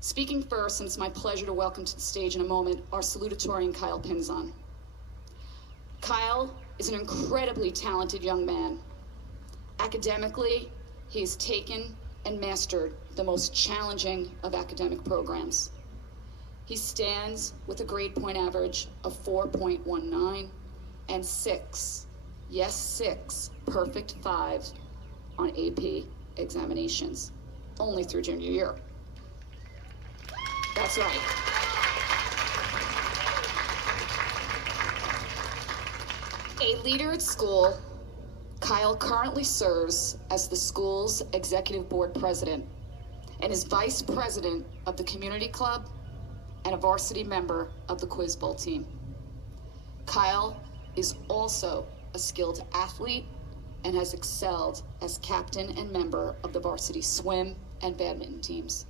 Speaking first, and it's my pleasure to welcome to the stage in a moment, our salutatorian Kyle Pinzon. Kyle is an incredibly talented young man. Academically, he has taken and mastered the most challenging of academic programs. He stands with a grade point average of 4.19 and 6, yes 6, perfect 5s on AP examinations, only through junior year. That's right. A leader at school, Kyle currently serves as the school's executive board president and is vice president of the community club and a varsity member of the Quiz Bowl team. Kyle is also a skilled athlete and has excelled as captain and member of the varsity swim and badminton teams.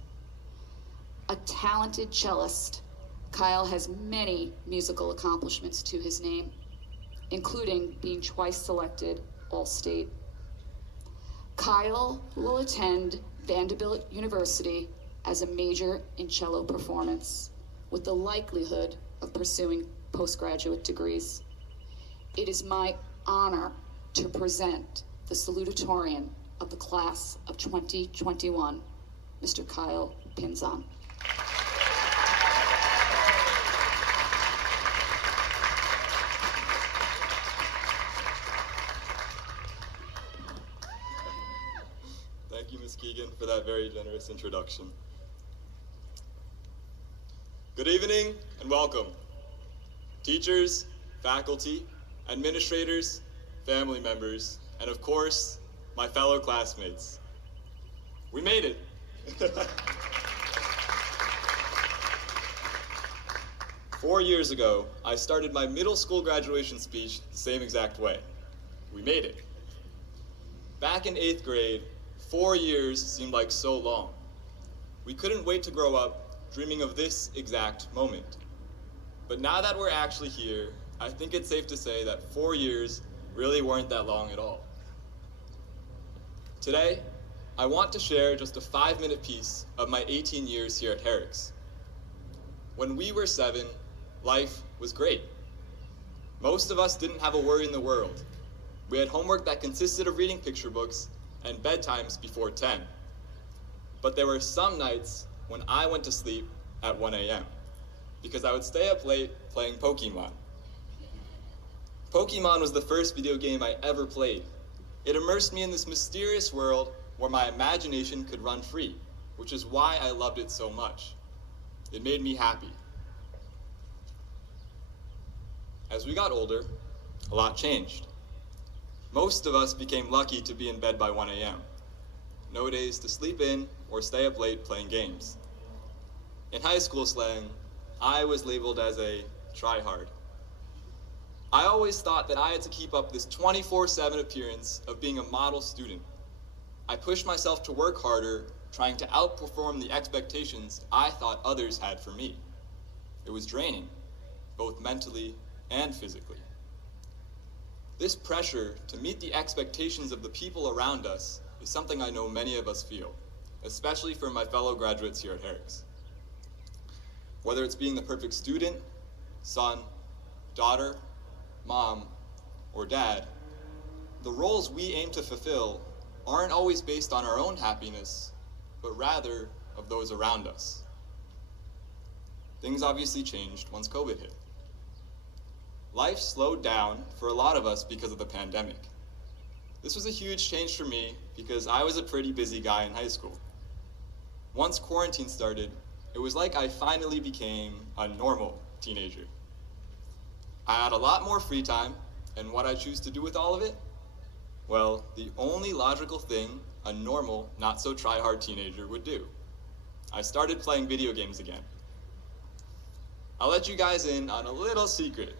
A talented cellist, Kyle has many musical accomplishments to his name, including being twice selected All-State. Kyle will attend Vanderbilt University as a major in cello performance, with the likelihood of pursuing postgraduate degrees. It is my honor to present the salutatorian of the class of 2021, Mr. Kyle Pinzon. Thank you, Ms. Keegan, for that very generous introduction. Good evening and welcome. Teachers, faculty, administrators, family members, and of course, my fellow classmates. We made it. 4 years ago, I started my middle school graduation speech the same exact way. We made it. Back in 8th grade, 4 years seemed like so long. We couldn't wait to grow up, dreaming of this exact moment. But now that we're actually here, I think it's safe to say that 4 years really weren't that long at all. Today, I want to share just a 5-minute piece of my 18 years here at Herricks. When we were 7, life was great. Most of us didn't have a worry in the world. We had homework that consisted of reading picture books and bedtimes before 10. But there were some nights when I went to sleep at 1 a.m. because I would stay up late playing Pokemon. Pokemon was the first video game I ever played. It immersed me in this mysterious world where my imagination could run free, which is why I loved it so much. It made me happy. As we got older, a lot changed. Most of us became lucky to be in bed by 1 a.m. No days to sleep in or stay up late playing games. In high school slang, I was labeled as a tryhard. I always thought that I had to keep up this 24/7 appearance of being a model student. I pushed myself to work harder, trying to outperform the expectations I thought others had for me. It was draining, both mentally and physically. This pressure to meet the expectations of the people around us is something I know many of us feel, especially for my fellow graduates here at Herricks. Whether it's being the perfect student, son, daughter, mom, or dad, the roles we aim to fulfill aren't always based on our own happiness, but rather of those around us. Things obviously changed once COVID hit. Life slowed down for a lot of us because of the pandemic. This was a huge change for me because I was a pretty busy guy in high school. Once quarantine started, it was like I finally became a normal teenager. I had a lot more free time, and what I choose to do with all of it? Well, the only logical thing a normal, not so try-hard teenager would do. I started playing video games again. I'll let you guys in on a little secret.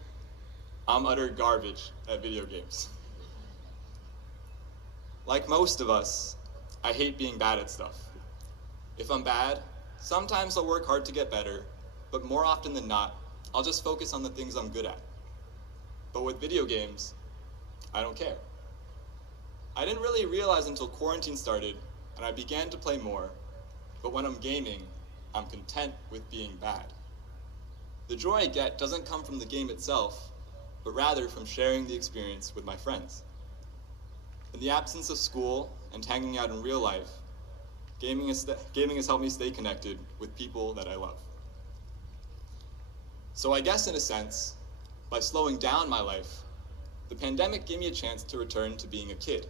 I'm utter garbage at video games. Like most of us, I hate being bad at stuff. If I'm bad, sometimes I'll work hard to get better, but more often than not, I'll just focus on the things I'm good at. But with video games, I don't care. I didn't really realize until quarantine started and I began to play more, but when I'm gaming, I'm content with being bad. The joy I get doesn't come from the game itself, but rather from sharing the experience with my friends. In the absence of school and hanging out in real life, gaming has helped me stay connected with people that I love. So I guess in a sense, by slowing down my life, the pandemic gave me a chance to return to being a kid,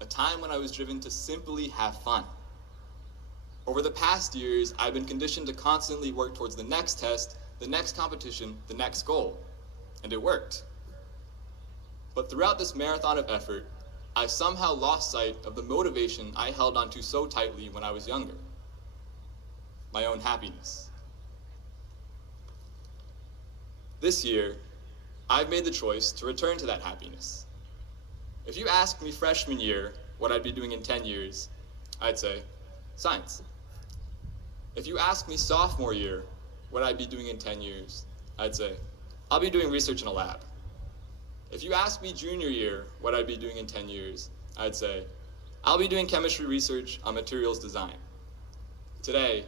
a time when I was driven to simply have fun. Over the past years, I've been conditioned to constantly work towards the next test, the next competition, the next goal, and it worked. But throughout this marathon of effort, I somehow lost sight of the motivation I held onto so tightly when I was younger: my own happiness. This year, I've made the choice to return to that happiness. If you asked me freshman year what I'd be doing in 10 years, I'd say science. If you asked me sophomore year what I'd be doing in 10 years, I'd say I'll be doing research in a lab. If you asked me junior year what I'd be doing in 10 years, I'd say I'll be doing chemistry research on materials design. Today,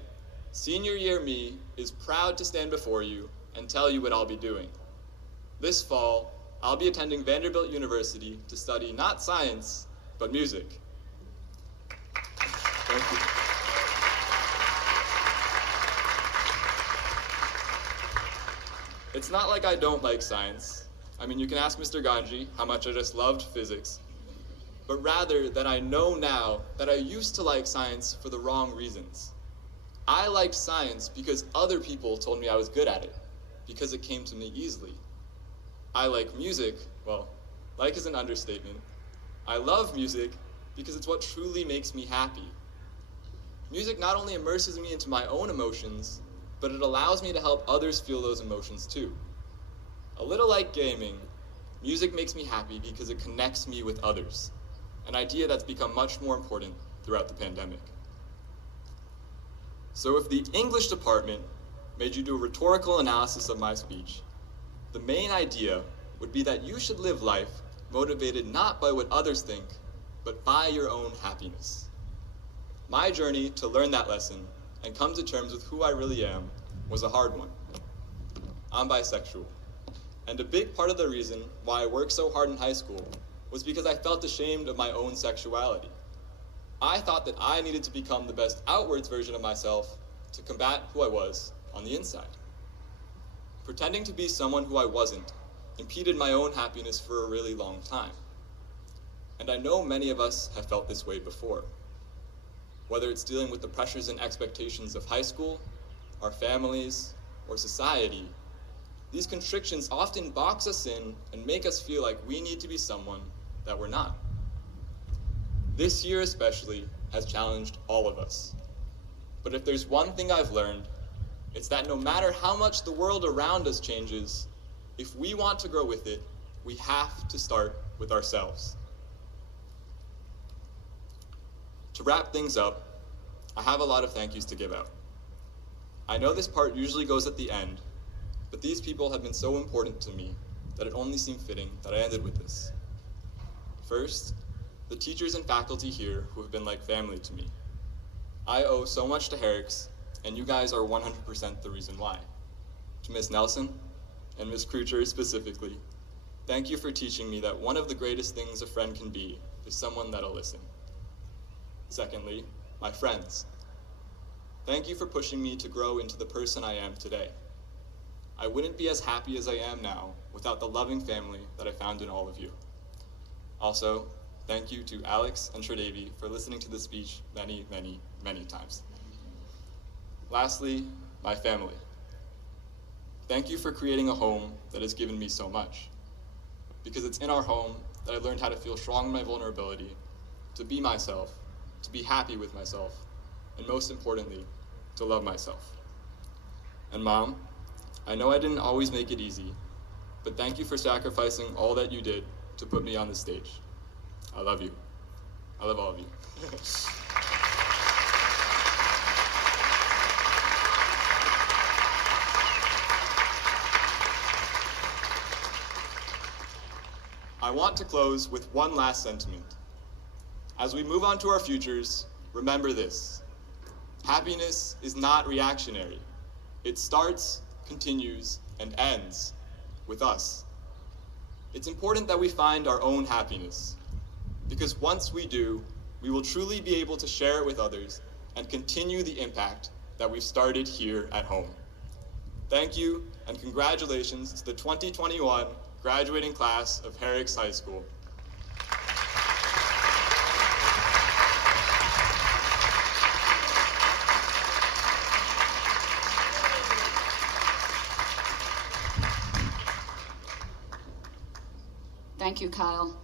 senior year me is proud to stand before you and tell you what I'll be doing. This fall, I'll be attending Vanderbilt University to study not science, but music. Thank you. It's not like I don't like science. I mean, you can ask Mr. Ganji how much I just loved physics, but rather that I know now that I used to like science for the wrong reasons. I liked science because other people told me I was good at it, because it came to me easily. I like music, well, like is an understatement. I love music because it's what truly makes me happy. Music not only immerses me into my own emotions, but it allows me to help others feel those emotions too. A little like gaming, music makes me happy because it connects me with others, an idea that's become much more important throughout the pandemic. So if the English department made you do a rhetorical analysis of my speech, the main idea would be that you should live life motivated not by what others think, but by your own happiness. My journey to learn that lesson and come to terms with who I really am was a hard one. I'm bisexual, and a big part of the reason why I worked so hard in high school was because I felt ashamed of my own sexuality. I thought that I needed to become the best outwards version of myself to combat who I was on the inside. Pretending to be someone who I wasn't impeded my own happiness for a really long time. And I know many of us have felt this way before. Whether it's dealing with the pressures and expectations of high school, our families, or society, these constrictions often box us in and make us feel like we need to be someone that we're not. This year especially has challenged all of us. But if there's one thing I've learned, it's that no matter how much the world around us changes, if we want to grow with it, we have to start with ourselves. To wrap things up, I have a lot of thank yous to give out. I know this part usually goes at the end, but these people have been so important to me that it only seemed fitting that I ended with this. First, the teachers and faculty here who have been like family to me. I owe so much to Herricks, and you guys are 100% the reason why. To Miss Nelson, and Miss Krucher specifically, thank you for teaching me that one of the greatest things a friend can be is someone that'll listen. Secondly, my friends. Thank you for pushing me to grow into the person I am today. I wouldn't be as happy as I am now without the loving family that I found in all of you. Also, thank you to Alex and Tredavi for listening to the speech many, many, many times. Lastly, my family. Thank you for creating a home that has given me so much. Because it's in our home that I learned how to feel strong in my vulnerability, to be myself, to be happy with myself, and most importantly, to love myself. And Mom, I know I didn't always make it easy, but thank you for sacrificing all that you did to put me on the stage. I love you. I love all of you. I want to close with one last sentiment. As we move on to our futures, remember this. Happiness is not reactionary. It starts, continues, and ends with us. It's important that we find our own happiness, because once we do, we will truly be able to share it with others and continue the impact that we've started here at home. Thank you, and congratulations to the 2021 graduating class of Herricks High School. Thank you, Kyle.